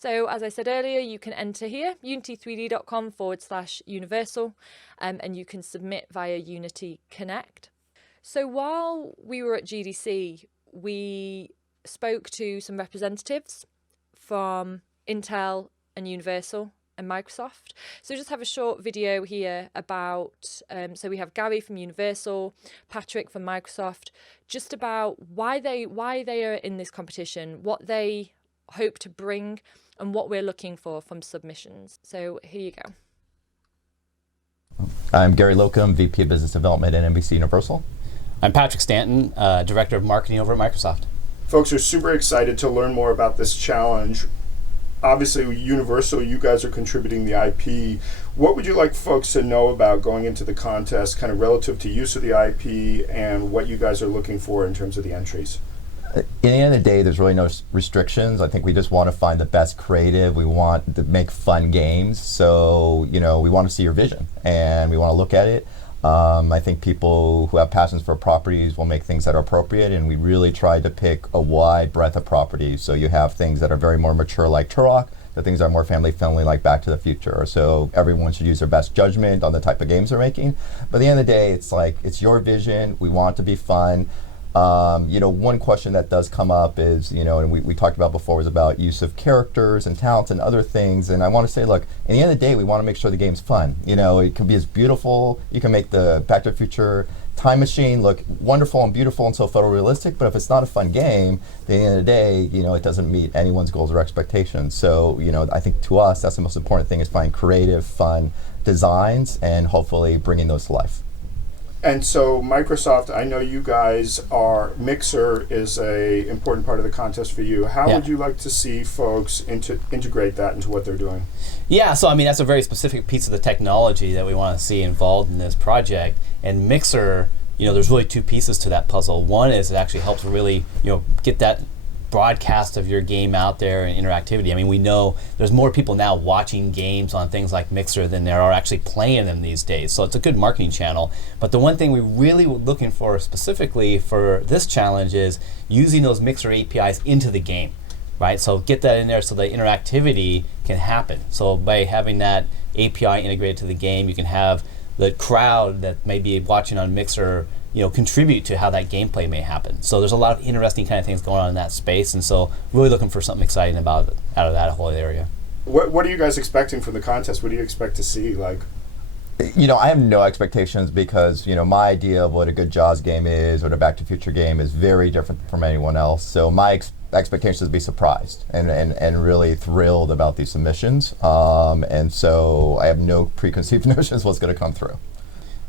So as I said earlier, you can enter here, unity3d.com/universal, and you can submit via Unity Connect. So while we were at GDC, we spoke to some representatives from Intel and Universal and Microsoft. So just have a short video here about, so we have Gary from Universal, Patrick from Microsoft, just about why they are in this competition, what they hope to bring, and what we're looking for from submissions. So here you go. I'm Gary Locum, VP of Business Development at NBC Universal. I'm Patrick Stanton, Director of Marketing over at Microsoft. Folks are super excited to learn more about this challenge. Obviously, Universal, you guys are contributing the IP. What would you like folks to know about going into the contest, kind of relative to use of the IP and what you guys are looking for in terms of the entries? In the end of the day, there's really no restrictions. I think we just want to find the best creative. We want to make fun games. So, we want to see your vision and we want to look at it. I think people who have passions for properties will make things that are appropriate, and we really tried to pick a wide breadth of properties. So you have things that are very more mature like Turok, the things that are more family friendly like Back to the Future. So everyone should use their best judgment on the type of games they're making. But at the end of the day, it's your vision. We want it to be fun. One question that does come up is, and we talked about before, was about use of characters and talents and other things. And I want to say, look, in the end of the day, we want to make sure the game's fun. It can be as beautiful. You can make the Back to the Future time machine look wonderful and beautiful and so photorealistic, but if it's not a fun game, at the end of the day, it doesn't meet anyone's goals or expectations. So, I think to us, that's the most important thing, is find creative, fun designs and hopefully bringing those to life. And so Microsoft, I know you guys are, Mixer is a important part of the contest for you. How would you like to see folks integrate that into what they're doing? Yeah, so that's a very specific piece of the technology that we want to see involved in this project. And Mixer, there's really two pieces to that puzzle. One is it actually helps really, get that broadcast of your game out there and interactivity. We know there's more people now watching games on things like Mixer than there are actually playing them these days. So it's a good marketing channel. But the one thing we really were looking for specifically for this challenge is using those Mixer APIs into the game, right? So get that in there so the interactivity can happen. So by having that API integrated to the game, you can have the crowd that may be watching on Mixer contribute to how that gameplay may happen. So there's a lot of interesting kind of things going on in that space, and so really looking for something exciting about it out of that whole area. What are you guys expecting from the contest? What do you expect to see? I have no expectations because, my idea of what a good Jaws game is or a Back to the Future game is very different from anyone else. So my expectations is to be surprised and really thrilled about these submissions. And so I have no preconceived notions what's going to come through.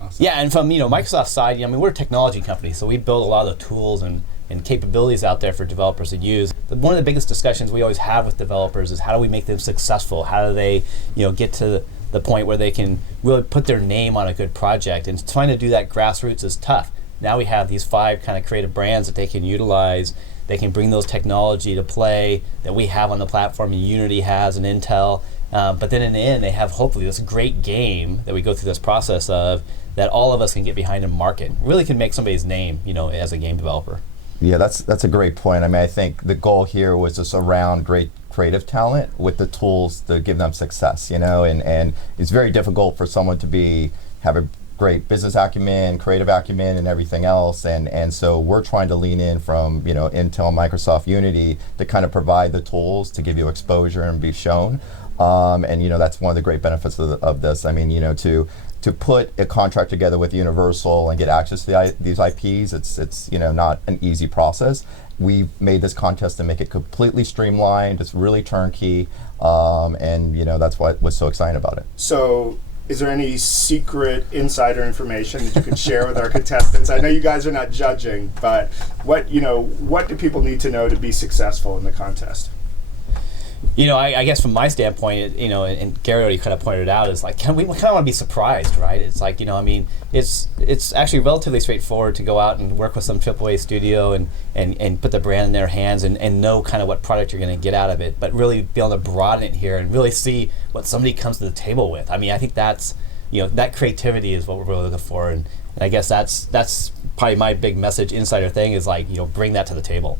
Awesome. Yeah, and from Microsoft's side, we're a technology company, so we build a lot of the tools and capabilities out there for developers to use. But one of the biggest discussions we always have with developers is how do we make them successful? How do they get to the point where they can really put their name on a good project? And trying to do that grassroots is tough. Now we have these 5 kind of creative brands that they can utilize. They can bring those technology to play that we have on the platform and Unity has and Intel. But then in the end, they have hopefully this great game that we go through this process of that all of us can get behind and market. Really can make somebody's name, as a game developer. Yeah, that's a great point. I think the goal here was just around great creative talent with the tools to give them success, and it's very difficult for someone to have a great business acumen, creative acumen, and everything else, and so we're trying to lean in from Intel, Microsoft, Unity to kind of provide the tools to give you exposure and be shown. And that's one of the great benefits of this. To put a contract together with Universal and get access to these IPs, it's not an easy process. We've made this contest to make it completely streamlined. It's really turnkey, and that's what's so exciting about it. So, is there any secret insider information that you could share with our contestants? I know you guys are not judging, but what do people need to know to be successful in the contest? I guess from my standpoint, and Gary already kind of pointed out, is we kind of want to be surprised, right? It's it's actually relatively straightforward to go out and work with some AAA studio and put the brand in their hands and know kind of what product you're going to get out of it, but really be able to broaden it here and really see what somebody comes to the table with. I think that's, that creativity is what we're really looking for, and I guess that's probably my big message, insider thing, is bring that to the table.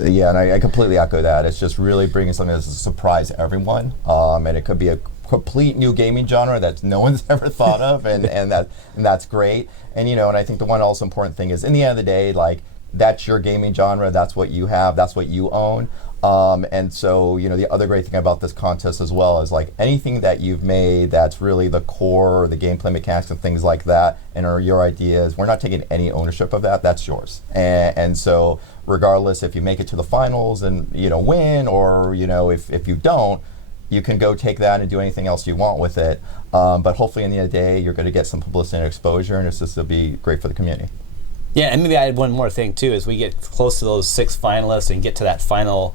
Yeah, and I completely echo that. It's just really bringing something that's a surprise to everyone, and it could be a complete new gaming genre that no one's ever thought of, and that's great. And and I think the one also important thing is, in the end of the day, like, that's your gaming genre, that's what you have, that's what you own. And so, the other great thing about this contest as well is, like, anything that you've made that's really the core or the gameplay mechanics and things like that, and are your ideas, we're not taking any ownership of that. That's yours. And so, regardless if you make it to the finals and win, or if you don't, you can go take that and do anything else you want with it. But hopefully, in the end of the day, you're going to get some publicity and exposure, and it's just to be great for the community. Yeah, and maybe I add one more thing too. As we get close to those 6 finalists and get to that final,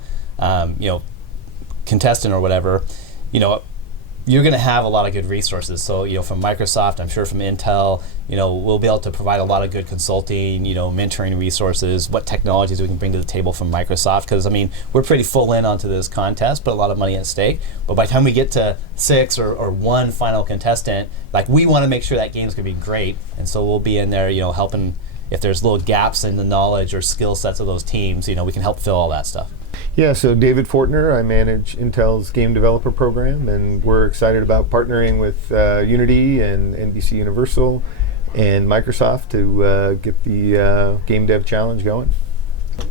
contestant or whatever, you're going to have a lot of good resources. So, from Microsoft, I'm sure from Intel, we'll be able to provide a lot of good consulting, mentoring resources, what technologies we can bring to the table from Microsoft. Because, we're pretty full in onto this contest, but a lot of money at stake. But by the time we get to 6 or 1 final contestant, like, we want to make sure that game's going to be great. And so we'll be in there, helping. If there's little gaps in the knowledge or skill sets of those teams, we can help fill all that stuff. Yeah, so David Fortner, I manage Intel's game developer program, and we're excited about partnering with Unity and NBC Universal and Microsoft to get the Game Dev Challenge going.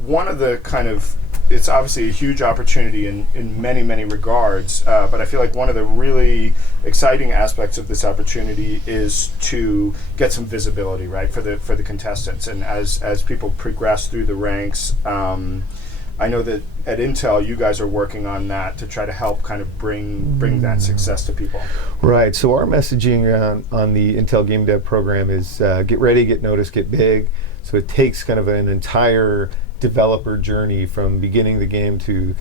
One of the it's obviously a huge opportunity in many, many regards, but I feel like one of the really exciting aspects of this opportunity is to get some visibility, right, for the contestants. And as people progress through the ranks, I know that at Intel, you guys are working on that to try to help kind of bring that success to people. Right, so our messaging on the Intel Game Dev program is get ready, get noticed, get big. So it takes kind of an entire developer journey from beginning the game to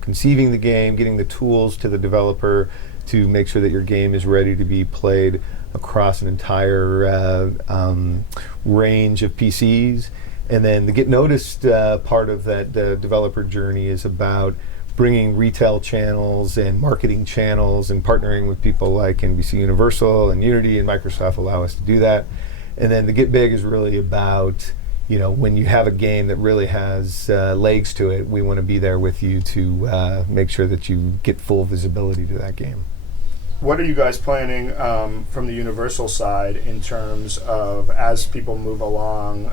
conceiving the game, getting the tools to the developer to make sure that your game is ready to be played across an entire range of PCs. And then the get noticed part of that developer journey is about bringing retail channels and marketing channels and partnering with people like NBC Universal and Unity, and Microsoft allow us to do that. And then the get big is really about when you have a game that really has legs to it, we want to be there with you to make sure that you get full visibility to that game. What are you guys planning from the Universal side in terms of, as people move along,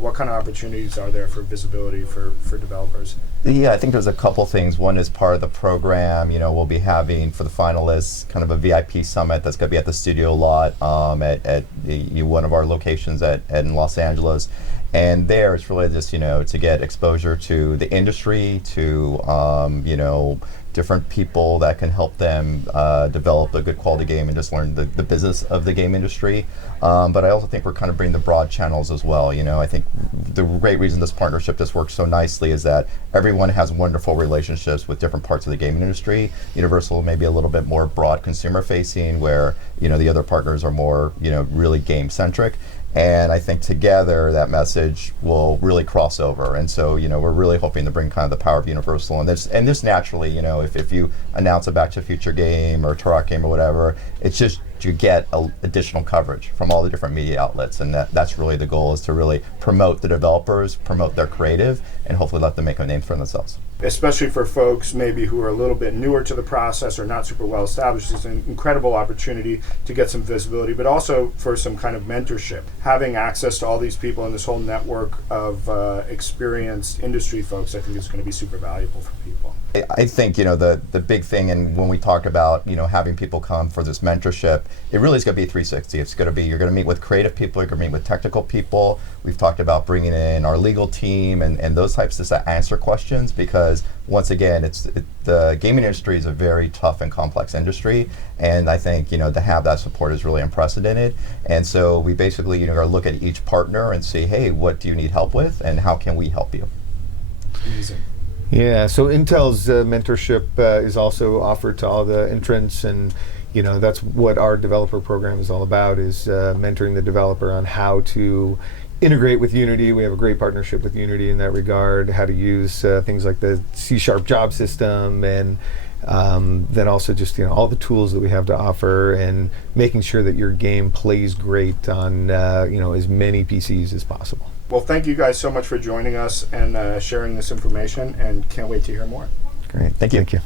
what kind of opportunities are there for visibility for developers? Yeah, I think there's a couple things. One is part of the program, we'll be having for the finalists kind of a VIP summit that's going to be at the studio lot at one of our locations in Los Angeles. And there it's really just, to get exposure to the industry, to, different people that can help them develop a good quality game and just learn the business of the game industry. But I also think we're kind of bringing the broad channels as well. I think the great reason this partnership just works so nicely is that everyone has wonderful relationships with different parts of the gaming industry. Universal may be a little bit more broad consumer facing, where the other partners are more really game centric. And I think together that message will really cross over. And so, we're really hoping to bring kind of the power of Universal. And this naturally, if you announce a Back to the Future game or a Turok game or whatever, it's just you get additional coverage from all the different media outlets. And that's really the goal, is to really promote the developers, promote their creative, and hopefully let them make a name for themselves. Especially for folks maybe who are a little bit newer to the process or not super well established, it's an incredible opportunity to get some visibility, but also for some kind of mentorship. Having access to all these people and this whole network of experienced industry folks, I think is going to be super valuable for people. I think, the big thing, and when we talk about, having people come for this mentorship, it really is going to be 360. It's going to be, you're going to meet with creative people, you're going to meet with technical people. We've talked about bringing in our legal team and those types to answer questions, because once again, the gaming industry is a very tough and complex industry, and I think, to have that support is really unprecedented. And so we basically, are going to look at each partner and say, hey, what do you need help with, and how can we help you? Amazing. Yeah, so Intel's mentorship is also offered to all the entrants, and that's what our developer program is all about, is mentoring the developer on how to integrate with Unity. We have a great partnership with Unity in that regard, how to use things like the C# job system, and then also just all the tools that we have to offer, and making sure that your game plays great on as many PCs as possible. Well, thank you guys so much for joining us and sharing this information, and can't wait to hear more. Great. Thank you. Thank you.